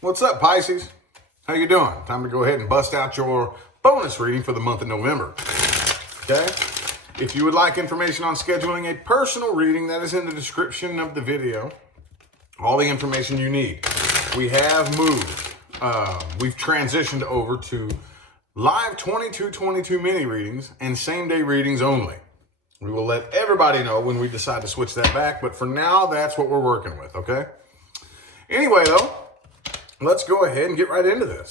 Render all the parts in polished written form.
What's up, Pisces? How you doing? Time to go ahead and bust out your bonus reading for the month of November. Okay? If you would like information on scheduling a personal reading, that is in the description of the video. All the information you need. We have moved. We've transitioned over to live 22/22 mini readings and same-day readings only. We will let everybody know when we decide to switch that back, but for now, that's what we're working with, okay? Anyway, though, let's go ahead and get right into this.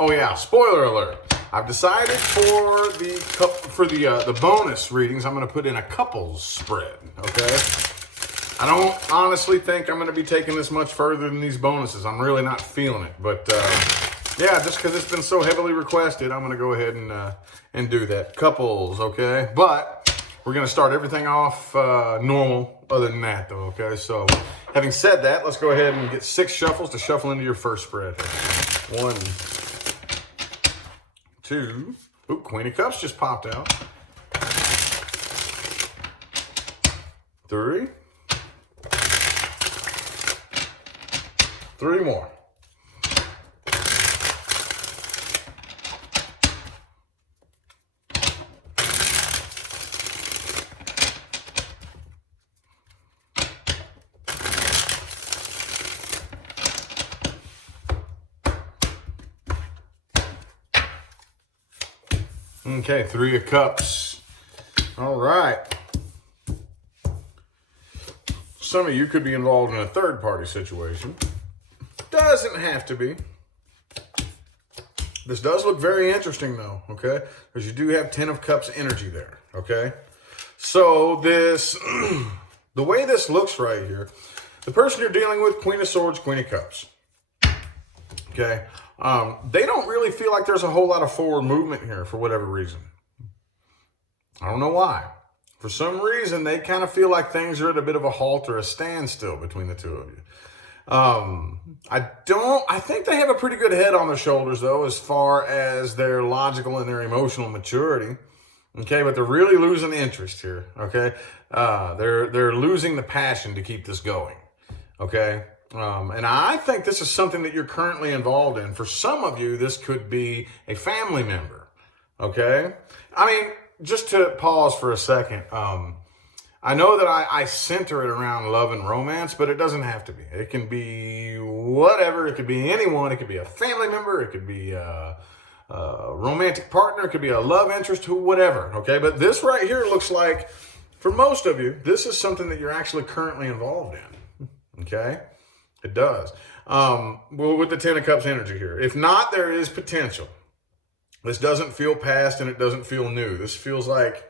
Oh yeah, spoiler alert. I've decided for the bonus readings, I'm going to put in a couples spread, okay? I don't honestly think I'm going to be taking this much further than these bonuses. I'm really not feeling it, but yeah, just because it's been so heavily requested, I'm going to go ahead and do that. Couples, okay? But we're going to start everything off normal other than that, though, okay? So having said that, let's go ahead and get 6 shuffles to shuffle into your first spread. 1, 2, ooh, Queen of Cups just popped out. 3, 3 more. Okay, 3 of Cups. All right. Some of you could be involved in a third-party situation. Doesn't have to be. This does look very interesting, though, okay? Because you do have 10 of Cups energy there, okay? So this, the way this looks right here, the person you're dealing with, Queen of Swords, Queen of Cups, okay? They don't really feel like there's a whole lot of forward movement here for whatever reason. I don't know why. For some reason, they kind of feel like things are at a bit of a halt or a standstill between the two of you. I think they have a pretty good head on their shoulders, though, as far as their logical and their emotional maturity. Okay, but they're really losing interest here. Okay, they're losing the passion to keep this going. Okay. And I think this is something that you're currently involved in. For some of you, this could be a family member, okay? I mean, just to pause for a second, I know that I center it around love and romance, but it doesn't have to be. It can be whatever. It could be anyone. It could be a family member. It could be a romantic partner. It could be a love interest, whatever, okay? But this right here looks like, for most of you, this is something that you're actually currently involved in, okay? It does. Well, with the 10 of Cups energy here. If not, there is potential. This doesn't feel past and it doesn't feel new. This feels like,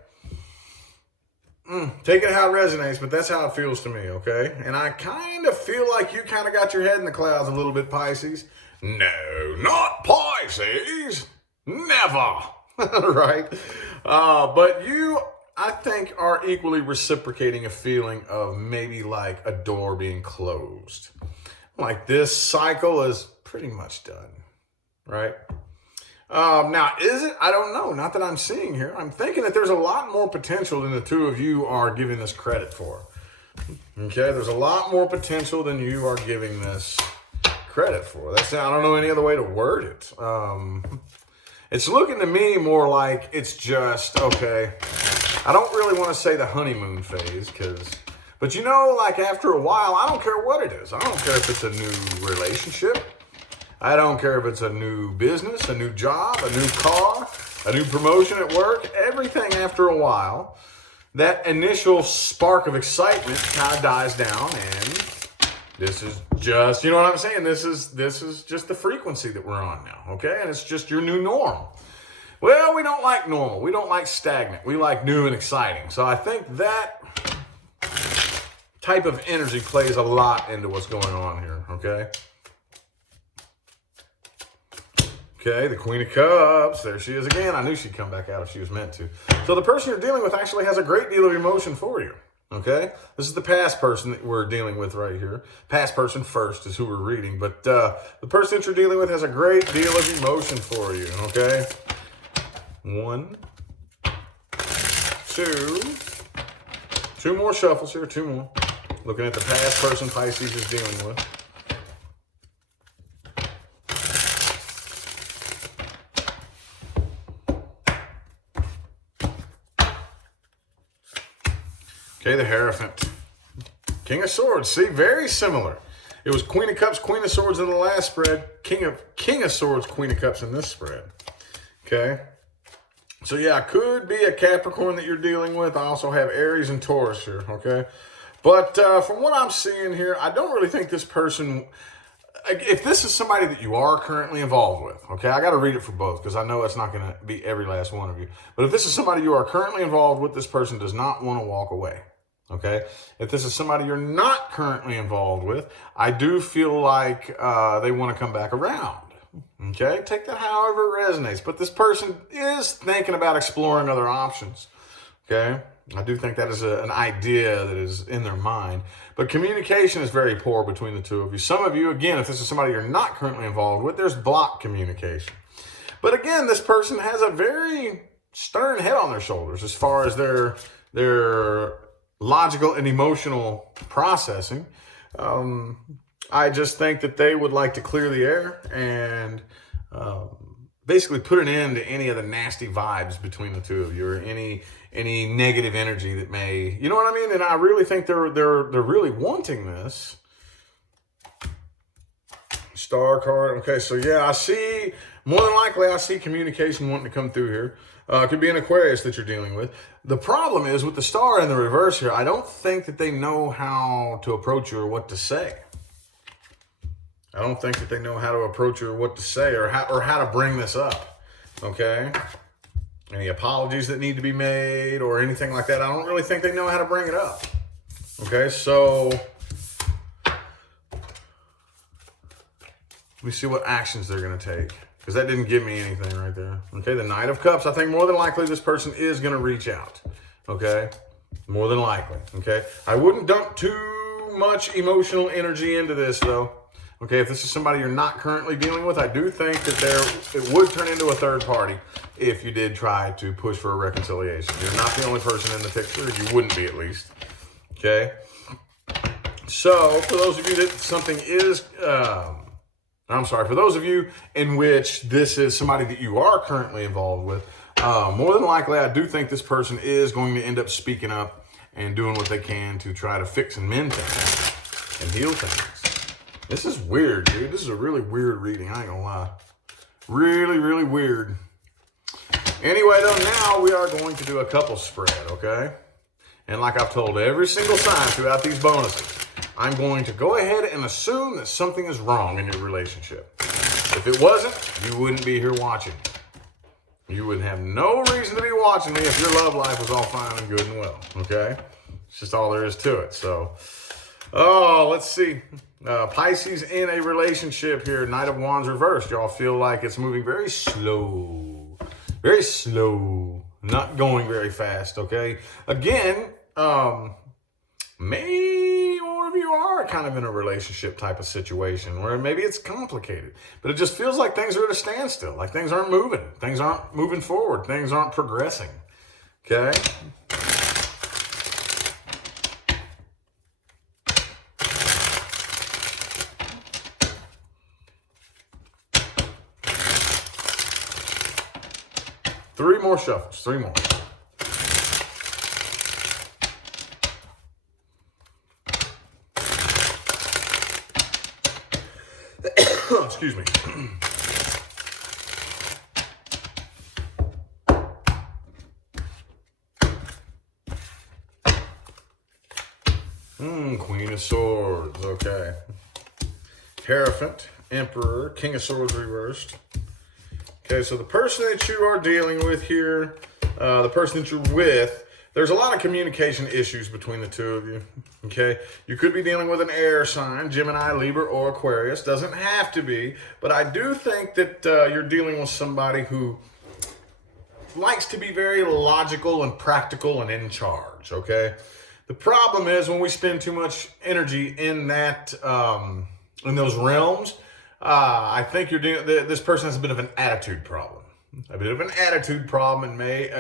take it how it resonates, but that's how it feels to me, okay? And I kind of feel like you kind of got your head in the clouds a little bit, Pisces. No, not Pisces. Never. Right? But you, I think, are equally reciprocating a feeling of maybe like a door being closed. Like this cycle is pretty much done, right? Now, is it? I don't know. Not that I'm seeing here. I'm thinking that there's a lot more potential than the two of you are giving this credit for. Okay, there's a lot more potential than you are giving this credit for. I don't know any other way to word it. It's looking to me more like it's just, okay, I don't really want to say the honeymoon phase but you know, like after a while, I don't care what it is. I don't care if it's a new relationship. I don't care if it's a new business, a new job, a new car, a new promotion at work. Everything after a while, that initial spark of excitement kind of dies down, and this is just, you know what I'm saying? This is just the frequency that we're on now, okay? And it's just your new norm. Well, we don't like normal. We don't like stagnant. We like new and exciting. So I think that type of energy plays a lot into what's going on here, okay? Okay, the Queen of Cups. There she is again. I knew she'd come back out if she was meant to. So the person you're dealing with actually has a great deal of emotion for you, okay? This is the past person that we're dealing with right here. Past person first is who we're reading, but the person that you're dealing with has a great deal of emotion for you, okay? 1, 2, 2 more shuffles here, 2 more. Looking at the past person Pisces is dealing with. Okay, the Hierophant. King of Swords. See, very similar. It was Queen of Cups, Queen of Swords in the last spread. King of Swords, Queen of Cups in this spread. Okay. So yeah, could be a Capricorn that you're dealing with. I also have Aries and Taurus here. Okay. But from what I'm seeing here, I don't really think this person, if this is somebody that you are currently involved with, okay, I got to read it for both because I know it's not going to be every last one of you. But if this is somebody you are currently involved with, this person does not want to walk away. Okay. If this is somebody you're not currently involved with, I do feel like they want to come back around. Okay. Take that however it resonates. But this person is thinking about exploring other options. Okay. I do think that is an idea that is in their mind. But communication is very poor between the two of you. Some of you, again, if this is somebody you're not currently involved with, there's blocked communication. But again, this person has a very stern head on their shoulders as far as their logical and emotional processing. I just think that they would like to clear the air and basically put an end to any of the nasty vibes between the two of you, or any negative energy that may, you know what I mean? And I really think they're really wanting this. Star card. Okay, so yeah, I see, more than likely, I see communication wanting to come through here. It could be an Aquarius that you're dealing with. The problem is with the star in the reverse here, I don't think that they know how to approach you or what to say. I don't think that they know how to approach you or what to say, or how to bring this up. Okay? Any apologies that need to be made or anything like that. I don't really think they know how to bring it up. Okay, so let me see what actions they're going to take, because that didn't give me anything right there. Okay, the Knight of Cups. I think more than likely this person is going to reach out. Okay, more than likely. Okay, I wouldn't dump too much emotional energy into this though. Okay, if this is somebody you're not currently dealing with, I do think that it would turn into a third party if you did try to push for a reconciliation. You're not the only person in the picture. You wouldn't be, at least. Okay? So, for those of you that something is... for those of you in which this is somebody that you are currently involved with, more than likely, I do think this person is going to end up speaking up and doing what they can to try to fix and mend things and heal things. This is weird, dude. This is a really weird reading. I ain't gonna lie. Really, really weird. Anyway, though, now we are going to do a couple spread, okay? And like I've told every single time throughout these bonuses, I'm going to go ahead and assume that something is wrong in your relationship. If it wasn't, you wouldn't be here watching. You would have no reason to be watching me if your love life was all fine and good and well, okay? It's just all there is to it. So, let's see. Pisces in a relationship here, Knight of Wands reversed. Y'all feel like it's moving very slow, not going very fast, okay? Again, maybe more of you are kind of in a relationship type of situation where maybe it's complicated, but it just feels like things are at a standstill, like things aren't moving forward, things aren't progressing, okay? Three more shuffles, three more. Excuse me. Queen of Swords, okay. Hierophant, Emperor, King of Swords reversed. Okay, so the person that you are dealing with here, the person that you're with, there's a lot of communication issues between the two of you, okay? You could be dealing with an air sign, Gemini, Libra, or Aquarius. Doesn't have to be, but I do think that you're dealing with somebody who likes to be very logical and practical and in charge, okay? The problem is when we spend too much energy in that, in those realms, I think this person has a bit of an attitude problem. And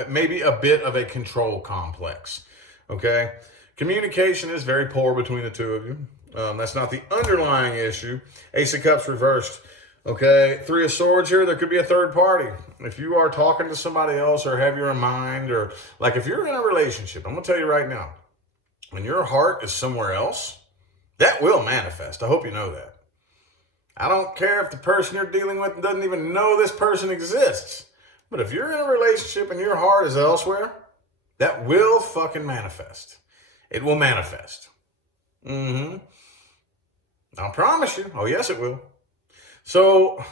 maybe a bit of a control complex, okay? Communication is very poor between the two of you. That's not the underlying issue. Ace of Cups reversed, okay? Three of Swords here, there could be a third party. If you are talking to somebody else or have your mind, or like if you're in a relationship, I'm going to tell you right now, when your heart is somewhere else, that will manifest. I hope you know that. I don't care if the person you're dealing with doesn't even know this person exists. But if you're in a relationship and your heart is elsewhere, that will fucking manifest. It will manifest. I promise you. Oh, yes, it will. So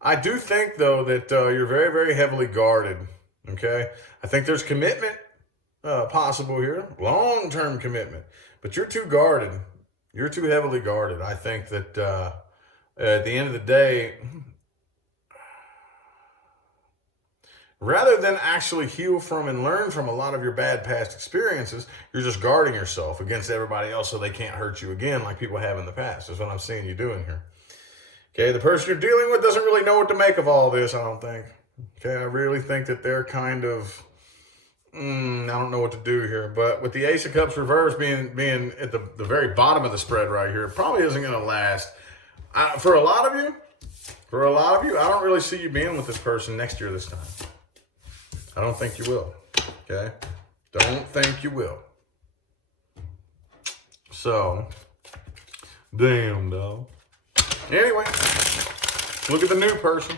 I do think, though, that you're very, very heavily guarded. Okay? I think there's commitment possible here. Long-term commitment. But you're too guarded. You're too heavily guarded. I think that at the end of the day, rather than actually heal from and learn from a lot of your bad past experiences, you're just guarding yourself against everybody else so they can't hurt you again like people have in the past. That's what I'm seeing you doing here. Okay, the person you're dealing with doesn't really know what to make of all this, I don't think. Okay, I really think that they're kind of, I don't know what to do here. But with the Ace of Cups reverse being at the very bottom of the spread right here, it probably isn't going to last. For a lot of you, I don't really see you being with this person next year this time. I don't think you will, okay? Don't think you will. So, damn, dog. Anyway, look at the new person.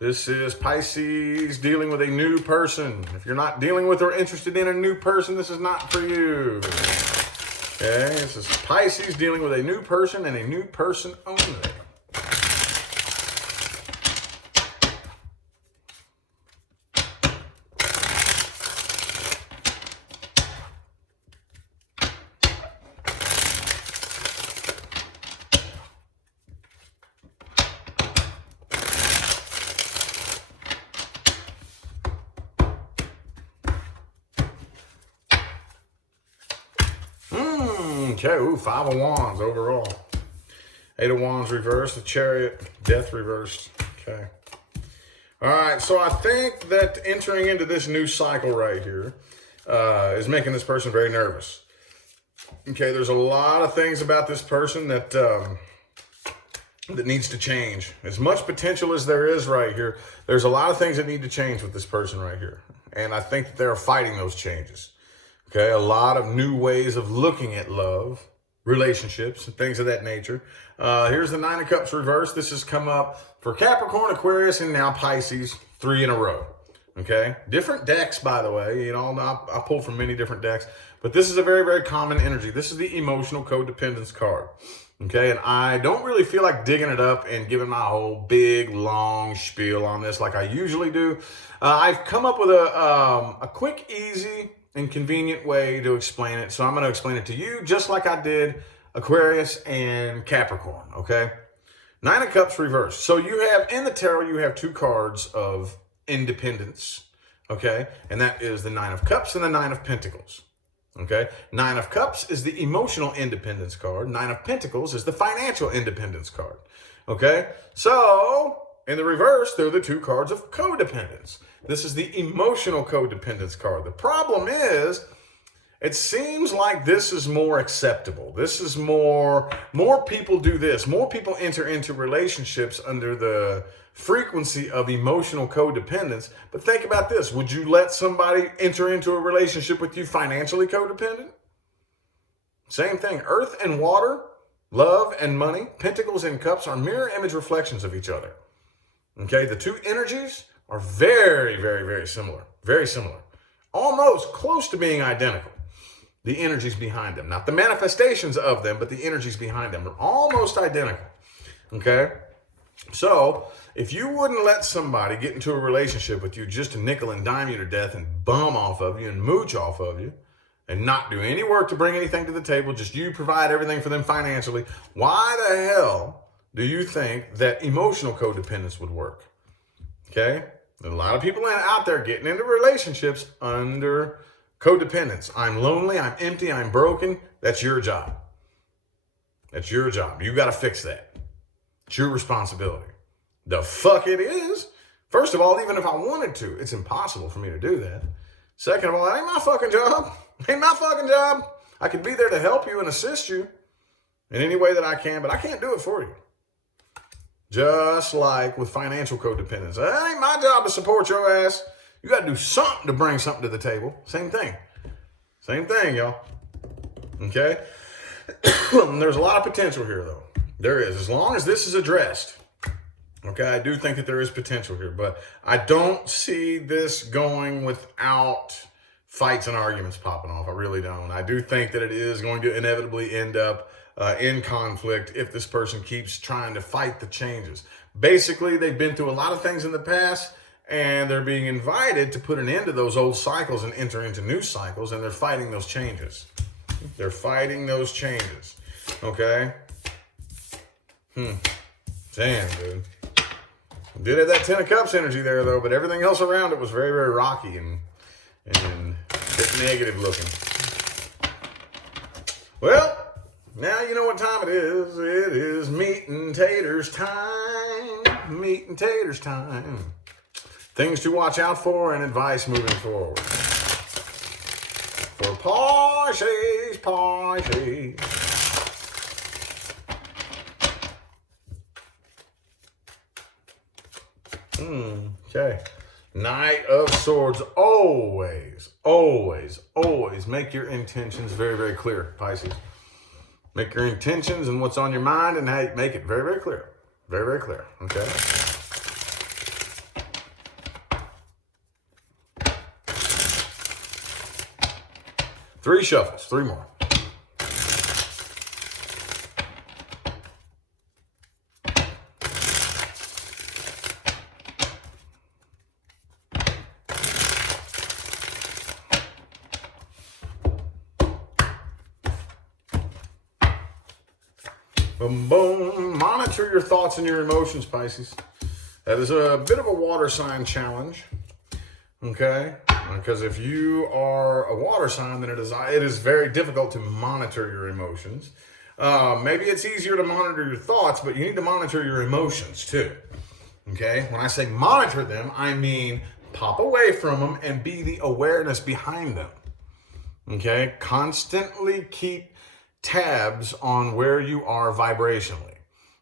This is Pisces dealing with a new person. If you're not dealing with or interested in a new person, this is not for you. Okay, this is Pisces dealing with a new person and a new person only. Okay, ooh, 5 of Wands overall. 8 of Wands reversed, the Chariot, Death reversed. Okay. All right, so I think that entering into this new cycle right here is making this person very nervous. Okay, there's a lot of things about this person that that needs to change. As much potential as there is right here, there's a lot of things that need to change with this person right here. And I think that they're fighting those changes. Okay, a lot of new ways of looking at love, relationships, and things of that nature. Here's the 9 of Cups reversed. This has come up for Capricorn, Aquarius, and now Pisces, 3 in a row. Okay, different decks, by the way. You know, I pull from many different decks, but this is a very, very common energy. This is the emotional codependence card. Okay, and I don't really feel like digging it up and giving my whole big, long spiel on this like I usually do. I've come up with a quick, easy, and convenient way to explain it. So I'm going to explain it to you just like I did Aquarius and Capricorn, okay? 9 of Cups reversed. So you have, in the tarot, you have 2 cards of independence, okay? And that is the 9 of Cups and the 9 of Pentacles, okay? 9 of Cups is the emotional independence card. 9 of Pentacles is the financial independence card, okay? So in the reverse, they're the 2 cards of codependence. This is the emotional codependence card. The problem is, it seems like this is more acceptable. This is more people do this. More people enter into relationships under the frequency of emotional codependence. But think about this. Would you let somebody enter into a relationship with you financially codependent? Same thing. Earth and water, love and money, pentacles and cups are mirror image reflections of each other. Okay, the 2 energies are very, very, very similar. Very similar. Almost close to being identical. The energies behind them. Not the manifestations of them, but the energies behind them are almost identical. Okay? So, if you wouldn't let somebody get into a relationship with you just to nickel and dime you to death and bum off of you and mooch off of you and not do any work to bring anything to the table, just you provide everything for them financially, why the hell do you think that emotional codependence would work? Okay? A lot of people out there getting into relationships under codependence. I'm lonely, I'm empty, I'm broken. That's your job. That's your job. You got to fix that. It's your responsibility. The fuck it is. First of all, even if I wanted to, it's impossible for me to do that. Second of all, that ain't my fucking job. Ain't my fucking job. I could be there to help you and assist you in any way that I can, but I can't do it for you. Just like with financial codependence. That ain't my job to support your ass. You got to do something to bring something to the table. Same thing. Same thing, y'all. Okay? There's a lot of potential here, though. There is. As long as this is addressed, okay, I do think that there is potential here, but I don't see this going without fights and arguments popping off. I really don't. I do think that it is going to inevitably end up in conflict if this person keeps trying to fight the changes. Basically, they've been through a lot of things in the past, and they're being invited to put an end to those old cycles and enter into new cycles, and they're fighting those changes. They're fighting those changes. Okay? Damn, dude. Did have that Ten of Cups energy there, though, but everything else around it was very, very rocky and a bit negative looking. Well, now you know what time it is. It is meat and taters time. Meat and taters time. Things to watch out for and advice moving forward. For Pisces, Pisces. Okay. Knight of Swords. Always, always, always make your intentions very, very clear, Pisces. Make your intentions and what's on your mind, and hey, make it very, very clear. Very, very clear. Okay. Three shuffles. Three more. Boom, boom. Monitor your thoughts and your emotions, Pisces. That is a bit of a water sign challenge, okay? Because if you are a water sign, then it is very difficult to monitor your emotions. Maybe it's easier to monitor your thoughts, but you need to monitor your emotions too, okay? When I say monitor them, I mean pop away from them and be the awareness behind them, okay? Constantly keep tabs on where you are vibrationally.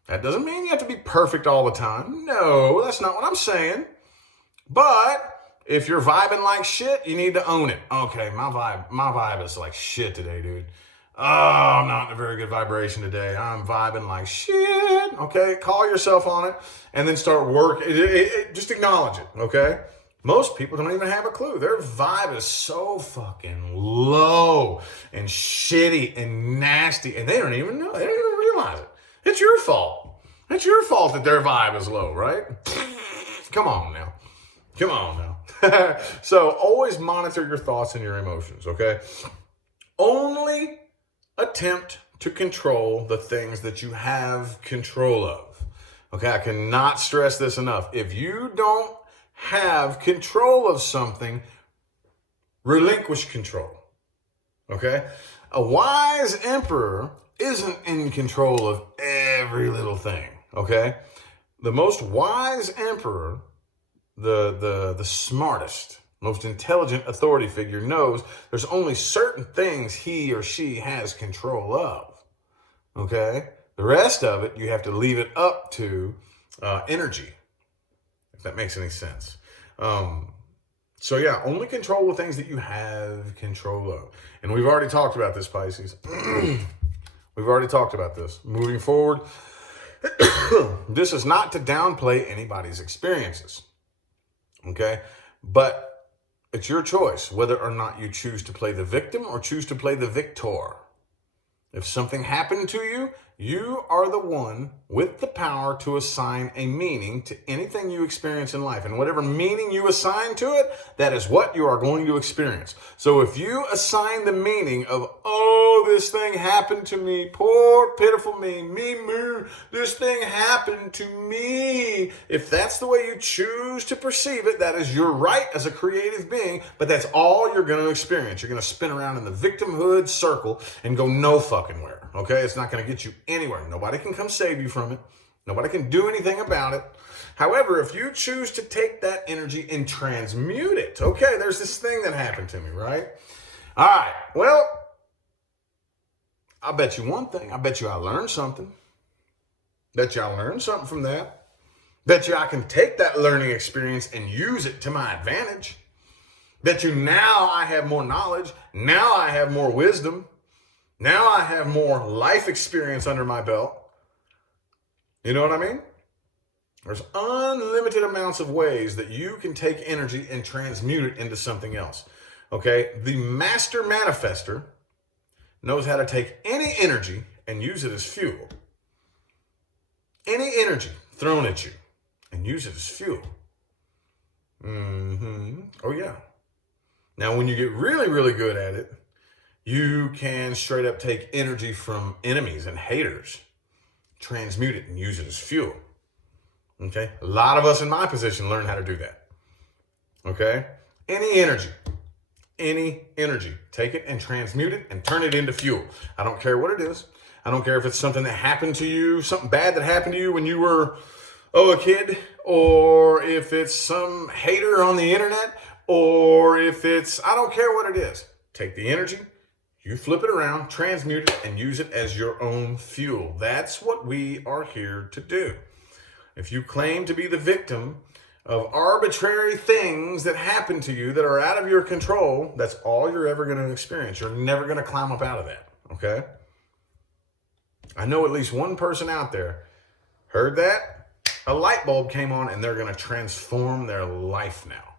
That doesn't mean you have to be perfect all the time. No, that's not what I'm saying. But if you're vibing like shit, you need to own it. Okay, my vibe is like shit today, dude. Oh, I'm not in a very good vibration today. I'm vibing like shit. Okay, call yourself on it and then start working. Just acknowledge it, okay? Most people don't even have a clue. Their vibe is so fucking low and shitty and nasty, and they don't even know. They don't even realize it. It's your fault. It's your fault that their vibe is low, right? Come on now. Come on now. So always monitor your thoughts and your emotions, okay? Only attempt to control the things that you have control of. Okay, I cannot stress this enough. If you don't have control of something, relinquish control. Okay? A wise emperor isn't in control of every little thing. Okay? The most wise emperor, the smartest, most intelligent authority figure knows there's only certain things he or she has control of. Okay? The rest of it, you have to leave it up to energy. If that makes any sense. So yeah, only control the things that you have control of. And we've already talked about this, Pisces. We've already talked about this. Moving forward, this is not to downplay anybody's experiences. Okay? But it's your choice whether or not you choose to play the victim or choose to play the victor. If something happened to you, you are the one with the power to assign a meaning to anything you experience in life. And whatever meaning you assign to it, that is what you are going to experience. So if you assign the meaning of, oh, this thing happened to me, poor, pitiful me, this thing happened to me. If that's the way you choose to perceive it, that is your right as a creative being, but that's all you're going to experience. You're going to spin around in the victimhood circle and go no fucking where. Okay, it's not going to get you anywhere. Nobody can come save you from it. Nobody can do anything about it. However, if you choose to take that energy and transmute it, okay, there's this thing that happened to me, right? All right, well, I bet you one thing. I bet you I learned something. Bet you I learned something from that. Bet you I can take that learning experience and use it to my advantage. Bet you now I have more knowledge. Now I have more wisdom. Now I have more life experience under my belt. You know what I mean? There's unlimited amounts of ways that you can take energy and transmute it into something else. Okay? The master manifester knows how to take any energy and use it as fuel. Any energy thrown at you and use it as fuel. Oh, yeah. Now, when you get really, really good at it, you can straight up take energy from enemies and haters, transmute it and use it as fuel. Okay? A lot of us in my position learn how to do that. Okay? Any energy, take it and transmute it and turn it into fuel. I don't care what it is. I don't care if it's something that happened to you, something bad that happened to you when you were, a kid, or if it's some hater on the internet, or if it's, I don't care what it is. Take the energy, you flip it around, transmute it, and use it as your own fuel. That's what we are here to do. If you claim to be the victim of arbitrary things that happen to you that are out of your control, that's all you're ever going to experience. You're never going to climb up out of that, okay? I know at least one person out there heard that, a light bulb came on, and they're going to transform their life now.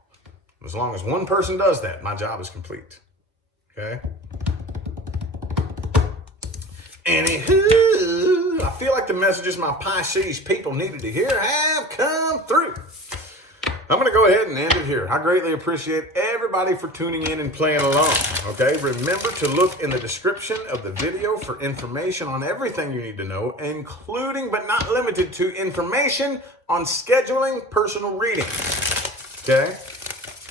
As long as one person does that, my job is complete, okay? Anywho, I feel like the messages my Pisces people needed to hear have come through. I'm going to go ahead and end it here. I greatly appreciate everybody for tuning in and playing along. Okay, remember to look in the description of the video for information on everything you need to know, including but not limited to information on scheduling personal readings. Okay?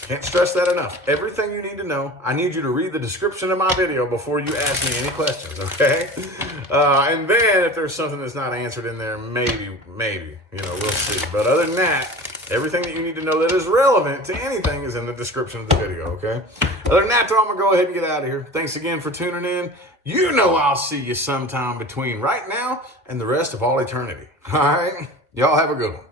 Can't stress that enough. Everything you need to know, I need you to read the description of my video before you ask me any questions, okay? And then if there's something that's not answered in there, maybe, we'll see. But other than that, everything that you need to know that is relevant to anything is in the description of the video, okay? Other than that, though, I'm going to go ahead and get out of here. Thanks again for tuning in. You know I'll see you sometime between right now and the rest of all eternity. All right? Y'all have a good one.